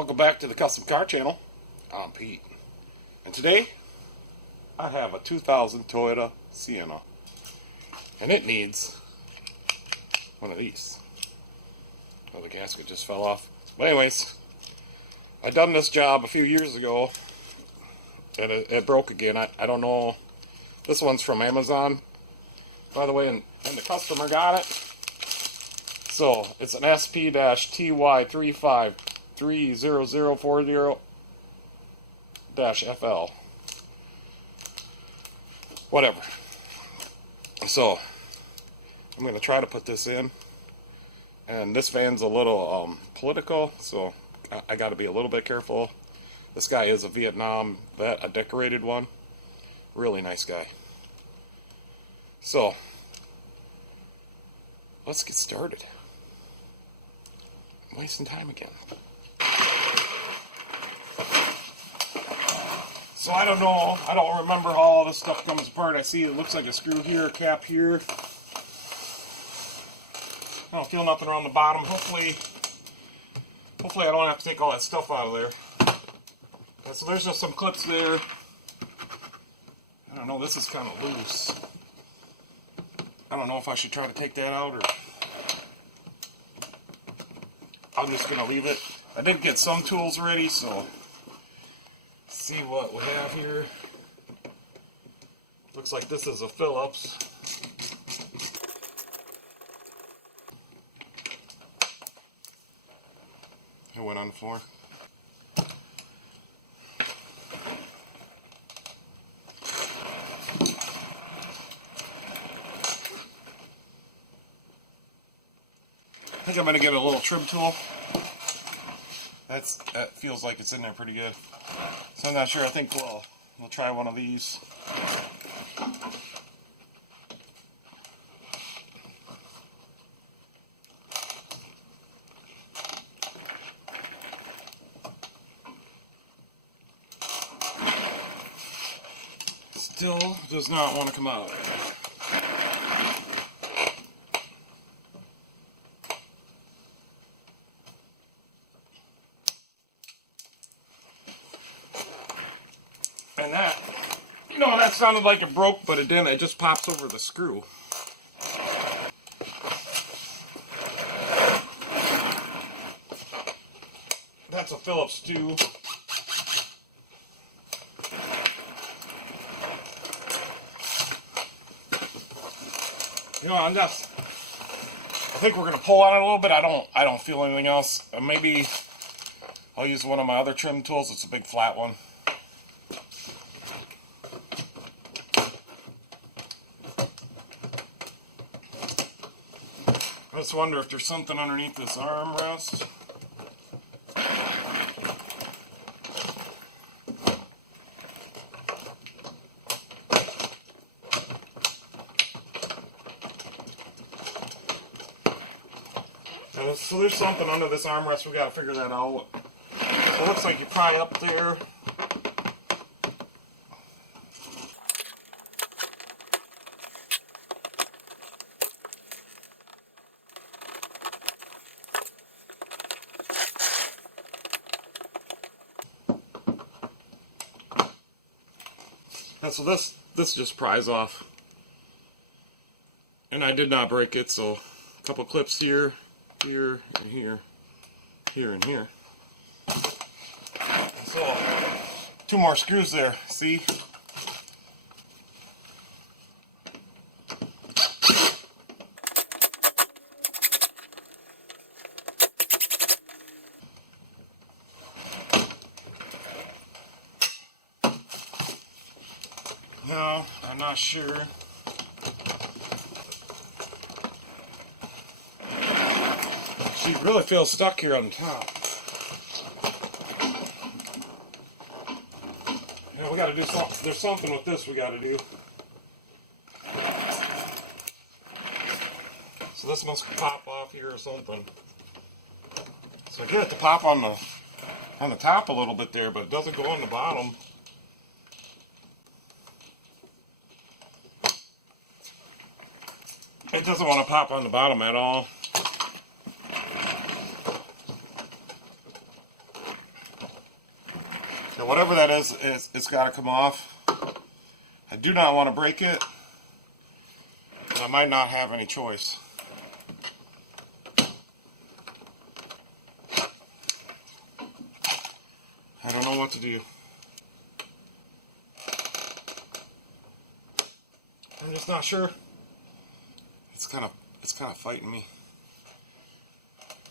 Welcome back to the Custom Car Channel. I'm Pete. And today, I have a 2000 Toyota Sienna. And it needs one of these. Oh, the gasket just fell off. But anyways, I done this job a few years ago, and it broke again. I don't know. This one's from Amazon, by the way, and the customer got it. So, it's an SP-TY3530040-FL. Whatever. So, I'm going to try to put this in. And this van's a little political, so I got to be a little bit careful. This guy is a Vietnam vet, a decorated one. Really nice guy. So, let's get started. I'm wasting time again. So I don't know, I don't remember how all this stuff comes apart. I see it looks like a screw here, a cap here. I don't feel nothing around the bottom. Hopefully I don't have to take all that stuff out of there. Okay, so there's just some clips there. I don't know, this is kind of loose. I don't know if I should try to take that out or I'm just going to leave it. I did get some tools ready, so let's see what we have here. Looks like this is a Phillips. It went on the floor. I think I'm going to get a little trim tool. That feels like it's in there pretty good. So I'm not sure. I think we'll try one of these. Still does not want to come out. And that, that sounded like it broke, but it didn't. It just pops over the screw. That's a Phillips too. I think we're gonna pull on it a little bit. I don't feel anything else. Maybe I'll use one of my other trim tools. It's a big flat one. I just wonder if there's something underneath this armrest. So there's something under this armrest. We gotta figure that out. It looks like you pry up there. And so this just pries off. And I did not break it, so a couple clips here, here, and here, here, and here. So, 2 more screws there, see? No, I'm not sure. She really feels stuck here on top. Yeah, we gotta do something. There's something with this we gotta do. So this must pop off here or something. So I get it to pop on the top a little bit there, but it doesn't go on the bottom. It doesn't want to pop on the bottom at all. Okay, whatever that is, it's got to come off. I do not want to break it, but I might not have any choice. I don't know what to do. I'm just not sure. It's kind of fighting me.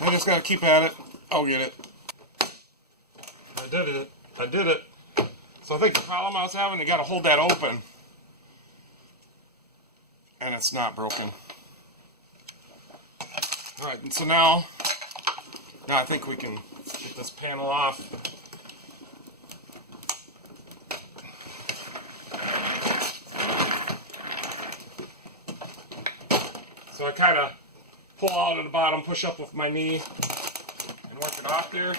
I just gotta keep at it. I'll get it. I did it. I did it. So I think the problem I was having, you gotta hold that open, and it's not broken. All right, and so now I think we can get this panel off. So I kind of pull out of the bottom, push up with my knee, and work it off there.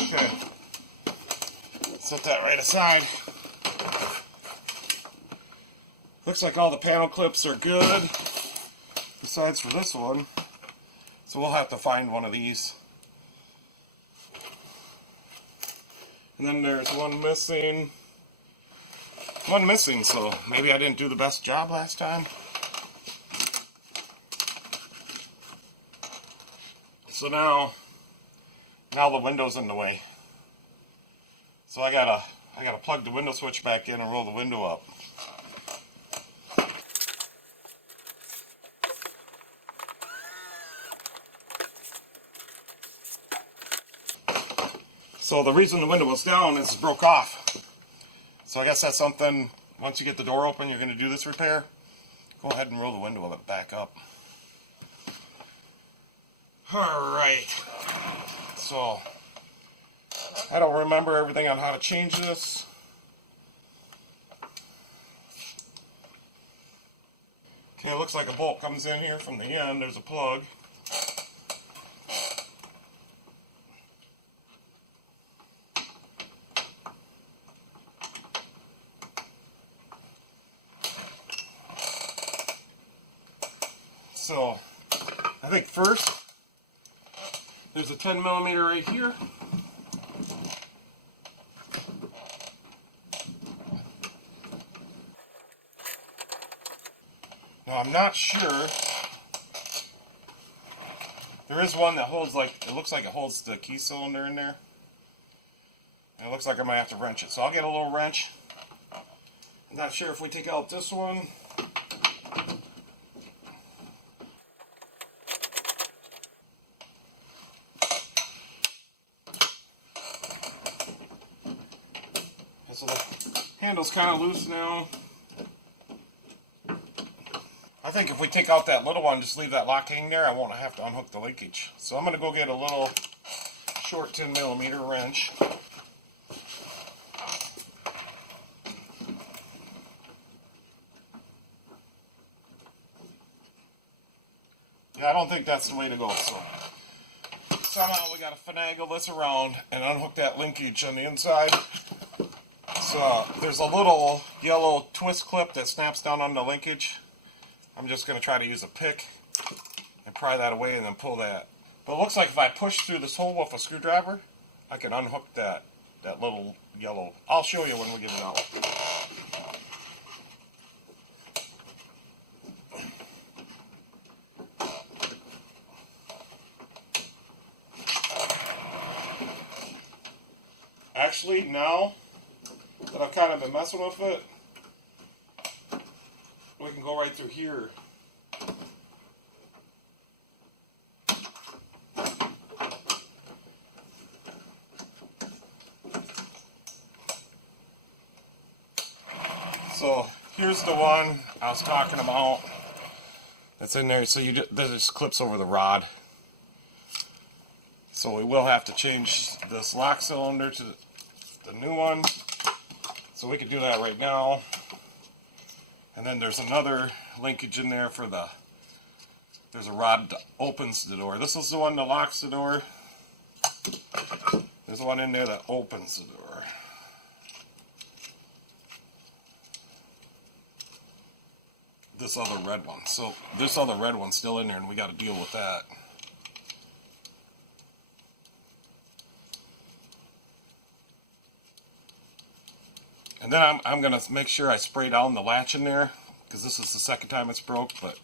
Okay, set that right aside. Looks like all the panel clips are good, besides for this one. So we'll have to find one of these. And then there's one missing. So maybe I didn't do the best job last time. So now the window's in the way. So I gotta plug the window switch back in and roll the window up. So the reason the window was down is it broke off. So I guess that's something, once you get the door open, you're going to do this repair. Go ahead and roll the window back up. Alright. So, I don't remember everything on how to change this. Okay, it looks like a bolt comes in here from the end. There's a plug. So, I think first, there's a 10mm right here. Now, I'm not sure. There is one that holds, it looks like it holds the key cylinder in there. And it looks like I might have to wrench it. So I'll get a little wrench. I'm not sure if we take out this one. So the handle's kind of loose now. I think if we take out that little one, just leave that lock hanging there, I won't have to unhook the linkage. So I'm going to go get a little short 10mm wrench. Yeah, I don't think that's the way to go. So somehow we got to finagle this around and unhook that linkage on the inside. So there's a little yellow twist clip that snaps down on the linkage. I'm just going to try to use a pick and pry that away and then pull that. But it looks like if I push through this hole with a screwdriver, I can unhook that little yellow. I'll show you when we get it out. Actually, now that I've kind of been messing with it, we can go right through here. So here's the one I was talking about that's in there. So that just clips over the rod. So we will have to change this lock cylinder to the new one. So we can do that right now. And then there's another linkage in there for there's a rod that opens the door. This is the one that locks the door. There's one in there that opens the door. this other red one. So this other red one's still in there, and we got to deal with that. And then I'm going to make sure I spray down the latch in there, because this is the second time it's broke, but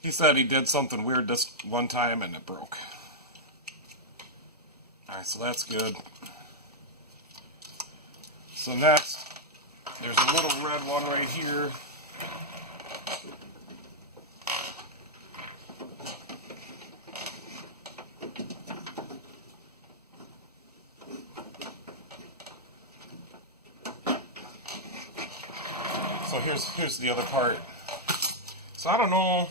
he said he did something weird this one time and it broke. Alright, so that's good. So next, there's a little red one right here. So here's the other part. So I don't know.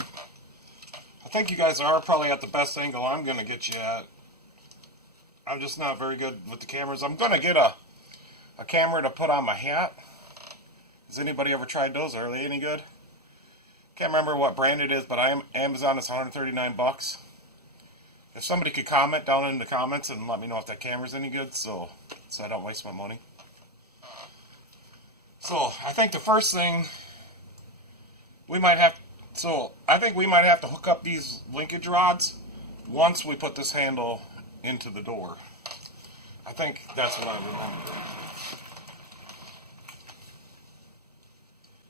I think you guys are probably at the best angle I'm going to get you at. I'm just not very good with the cameras. I'm going to get a camera to put on my hat. Has anybody ever tried those? Are they any good? Can't remember what brand it is, but Amazon is 139 bucks. If somebody could comment down in the comments and let me know if that camera's any good, so I don't waste my money. So I think the first thing I think we might have to hook up these linkage rods once we put this handle into the door. I think that's what I remember.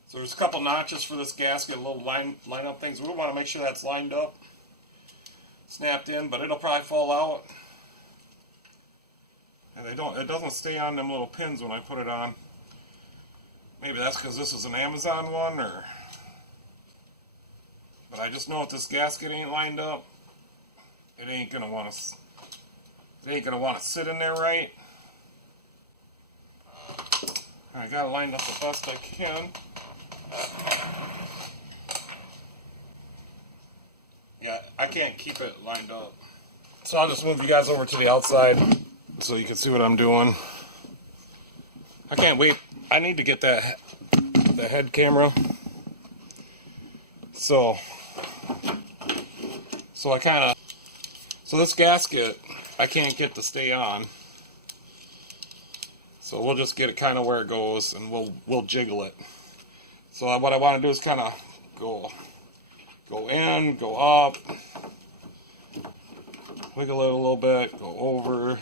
So there's a couple notches for this gasket, little line up things. We want to make sure that's lined up, snapped in, but it'll probably fall out. And it doesn't stay on them little pins when I put it on. Maybe that's because this is an Amazon one, but I just know if this gasket ain't lined up, it ain't gonna want to sit in there right. I got it lined up the best I can. Yeah, I can't keep it lined up. So I'll just move you guys over to the outside so you can see what I'm doing. I can't wait. I need to get the head camera. So this gasket I can't get to stay on. So we'll just get it kind of where it goes, and we'll jiggle it. So what I want to do is kind of go in, go up, wiggle it a little bit, go over,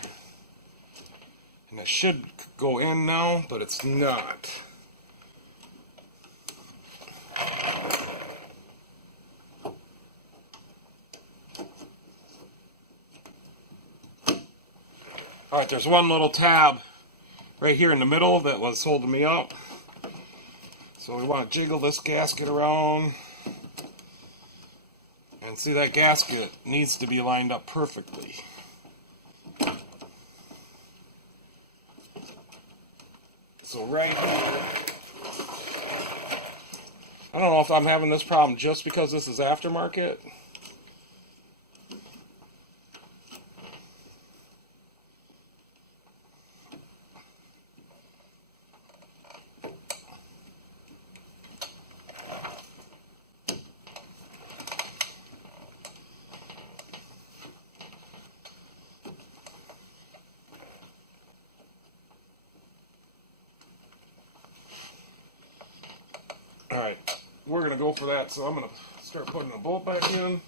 and it should go in now, but it's not. Alright, there's one little tab right here in the middle that was holding me up. So we want to jiggle this gasket around. And see, that gasket needs to be lined up perfectly. So right here, I don't know if I'm having this problem just because this is aftermarket. Alright, we're going to go for that, so I'm going to start putting the bolt back in.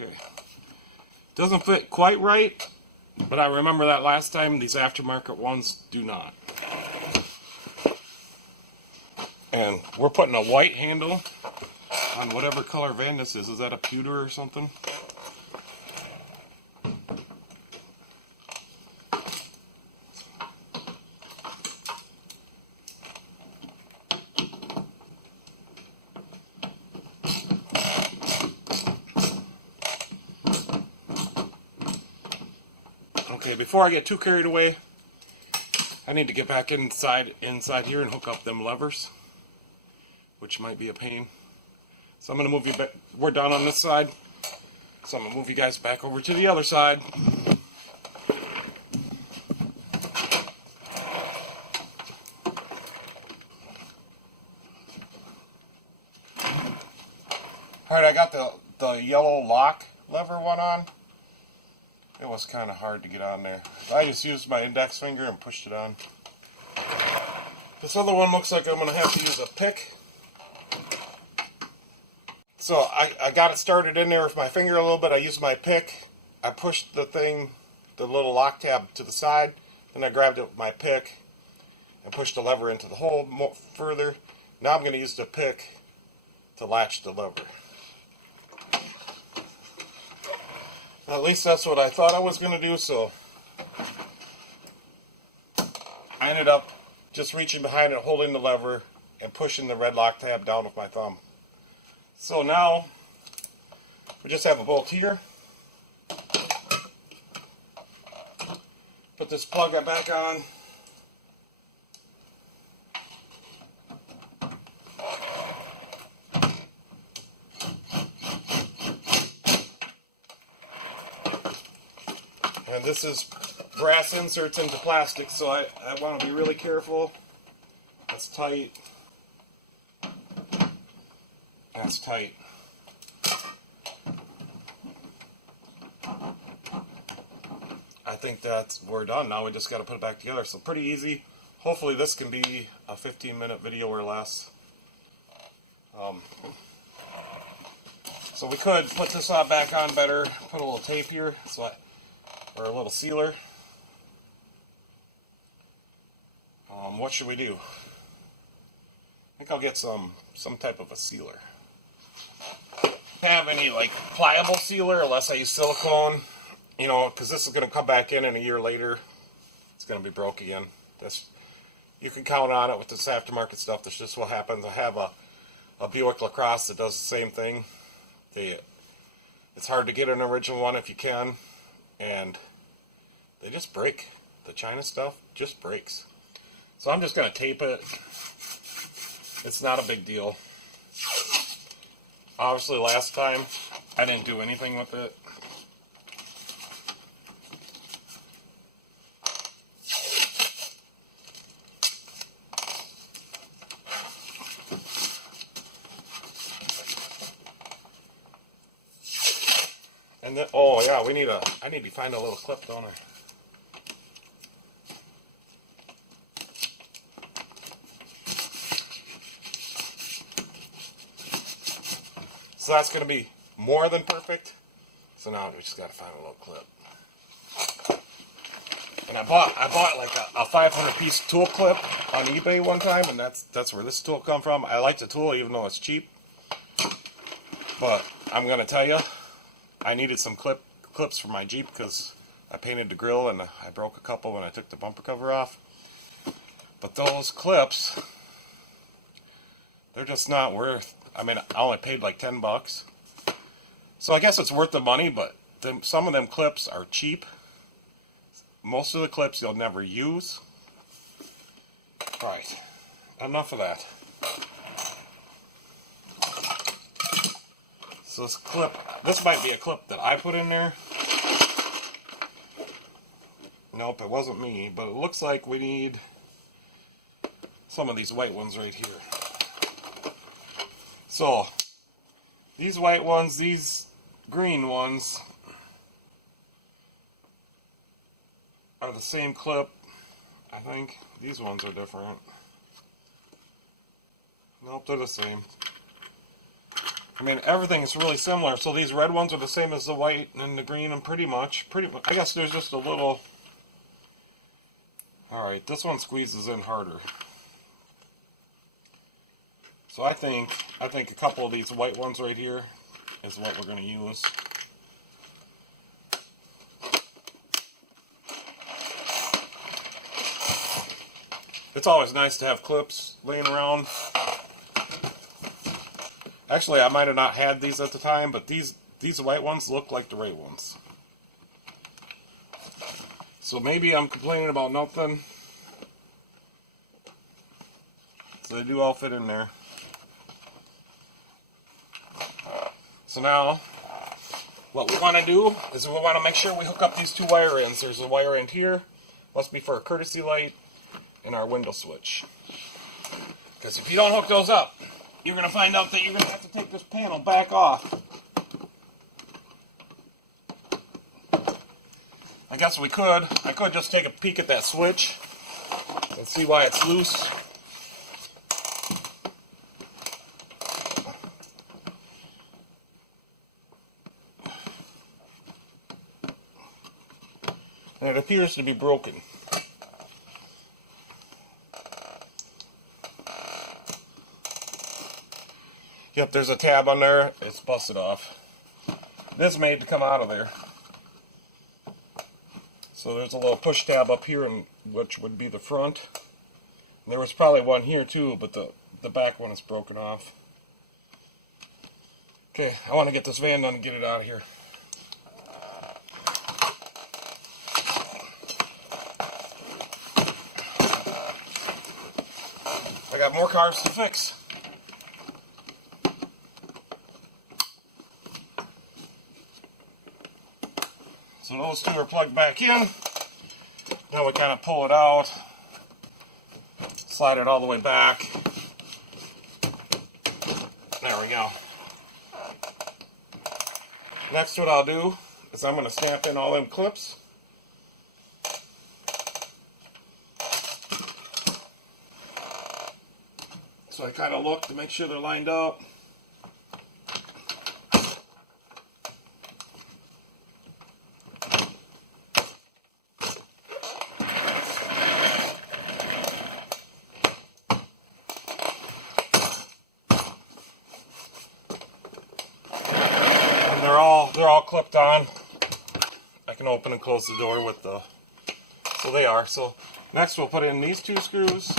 Okay, doesn't fit quite right. But I remember that last time, these aftermarket ones do not. And we're putting a white handle on whatever color van this is. Is that a pewter or something? Okay, before I get too carried away, I need to get back inside here and hook up them levers, which might be a pain. So I'm going to move you back. We're done on this side, so I'm going to move you guys back over to the other side. got the yellow lock lever one on, it was kind of hard to get on there. I just used my index finger and pushed it on. This other one looks like I'm going to have to use a pick. So I got it started in there with my finger a little bit. I used my pick. I pushed the thing, the little lock tab to the side. Then I grabbed it with my pick and pushed the lever into the hole more further. Now I'm going to use the pick to latch the lever. At least that's what I thought I was going to do, so I ended up just reaching behind it, holding the lever, and pushing the red lock tab down with my thumb. So now, we just have a bolt here. Put this plug back on. And this is brass inserts into plastic, so I want to be really careful. That's tight. That's tight. I think we're done now. We just got to put it back together. So pretty easy. Hopefully this can be a 15-minute video or less. So we could put this back on better. Put a little tape here, or a little sealer. What should we do? I think I'll get some type of a sealer. Have any like pliable sealer unless I use silicone, you know, because this is going to come back in a year later. It's going to be broke again. You can count on it with this aftermarket stuff. That's just what happens. I have a Buick LaCrosse that does the same thing. It's hard to get an original one if you can, and they just break. The China stuff just breaks. So I'm just going to tape it. It's not a big deal. Obviously last time I didn't do anything with it. And then, oh yeah, I need to find a little clip, don't I? So that's going to be more than perfect. So now we just got to find a little clip. And I bought like a 500-piece tool clip on eBay one time, and that's where this tool come from. I like the tool even though it's cheap. But I'm going to tell you, I needed some clips for my Jeep because I painted the grill and I broke a couple when I took the bumper cover off. But those clips, they're just not worth. I mean, I only paid like $10. So I guess it's worth the money, but some of them clips are cheap. Most of the clips you'll never use. Right. Enough of that. So this might be a clip that I put in there. Nope, it wasn't me, but it looks like we need some of these white ones right here. So, these white ones, these green ones are the same clip, I think. These ones are different. Nope, they're the same. I mean, everything is really similar. So these red ones are the same as the white and the green, and pretty much. I guess there's just a little. Alright, this one squeezes in harder. So I think a couple of these white ones right here is what we're going to use. It's always nice to have clips laying around. Actually, I might have not had these at the time, but these white ones look like the right ones. So maybe I'm complaining about nothing. So they do all fit in there. So now, what we want to do is we want to make sure we hook up these two wire ends. There's a wire end here, must be for a courtesy light, and our window switch. Because if you don't hook those up, you're going to find out that you're going to have to take this panel back off. I guess I could just take a peek at that switch and see why it's loose. And it appears to be broken. Yep, there's a tab on there. It's busted off. This is made to come out of there. So there's a little push tab up here, which would be the front. And there was probably one here too, but the back one is broken off. Okay, I want to get this van done and get it out of here. I got more cars to fix. So those two are plugged back in. Now we kind of pull it out, slide it all the way back. There we go. Next, what I'll do is I'm going to stamp in all them clips. So I kind of look to make sure they're lined up. And they're all clipped on. I can open and close the door with the, so they are. So next we'll put in these two screws.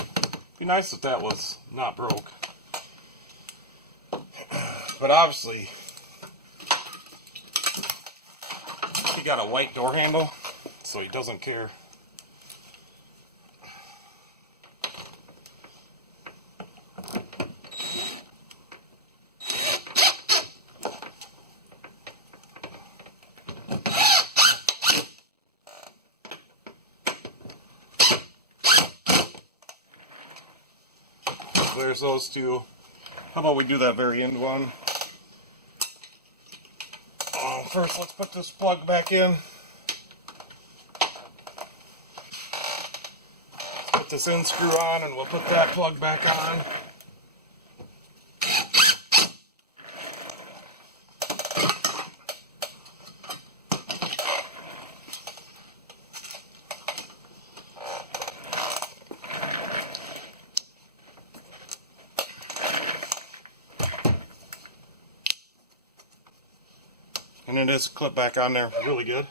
Be nice if that was not broke. But obviously, he got a white door handle, so he doesn't care. There's those two. How about we do that very end one? First, let's put this plug back in. Put this end screw on, and we'll put that plug back on. And it is clipped back on there really good.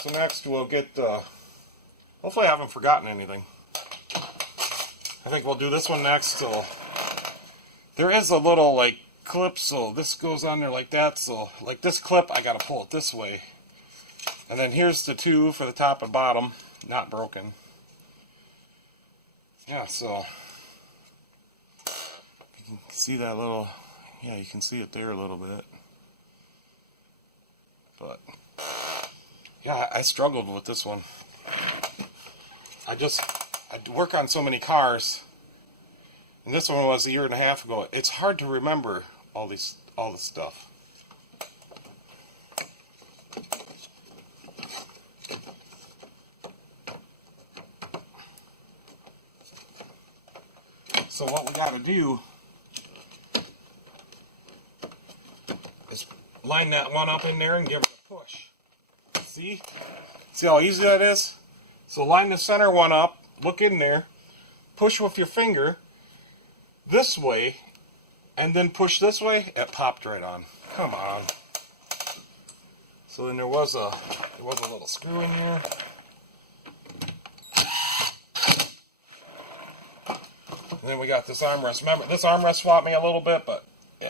So next we'll get, hopefully I haven't forgotten anything. I think we'll do this one next. So there is a little like clip, so this goes on there like that. So like this clip, I gotta pull it this way. And then here's the two for the top and bottom, not broken. Yeah, so you can see that little, yeah, you can see it there a little bit. But yeah, I struggled with this one. I work on so many cars, and this one was a year and a half ago. It's hard to remember all this stuff. So what we got to do is line that one up in there and give it a push. See? See how easy that is? So line the center one up, look in there, push with your finger this way, and then push this way. It popped right on. Come on. So then there was a little screw in here. And then we got this armrest. Remember, this armrest fought me a little bit, but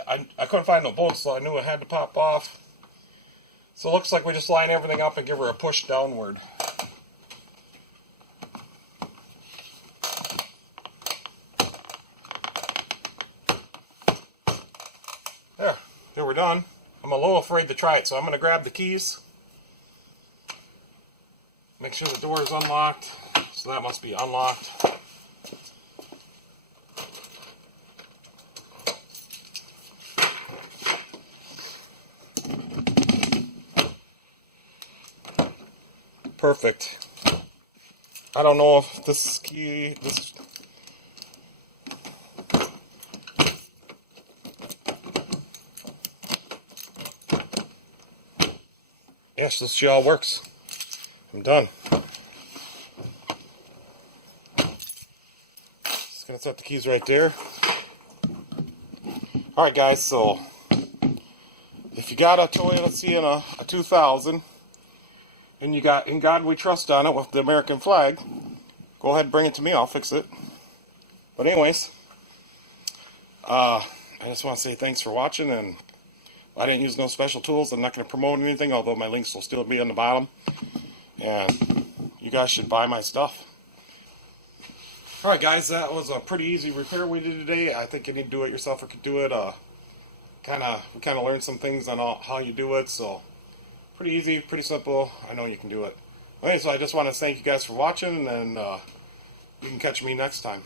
I couldn't find no bolts, so I knew it had to pop off. So it looks like we just line everything up and give her a push downward. There we're done. I'm a little afraid to try it, so I'm going to grab the keys. Make sure the door is unlocked. So that must be unlocked. perfect. I don't know if this key, yes, this see how it works. I'm done. Just gonna set the keys right there. Alright guys, so if you got a Toyota Sienna, a 2000, and you got In God We Trust on it with the American flag, go ahead and bring it to me, I'll fix it. But anyways, I just want to say thanks for watching, and I didn't use no special tools. I'm not going to promote anything, although my links will still be on the bottom. And you guys should buy my stuff. Alright guys, that was a pretty easy repair we did today. I think any do-it-yourselfer could do it. We kind of learned some things on how you do it, so pretty easy, pretty simple. I know you can do it. Anyway, so I just want to thank you guys for watching, and you can catch me next time.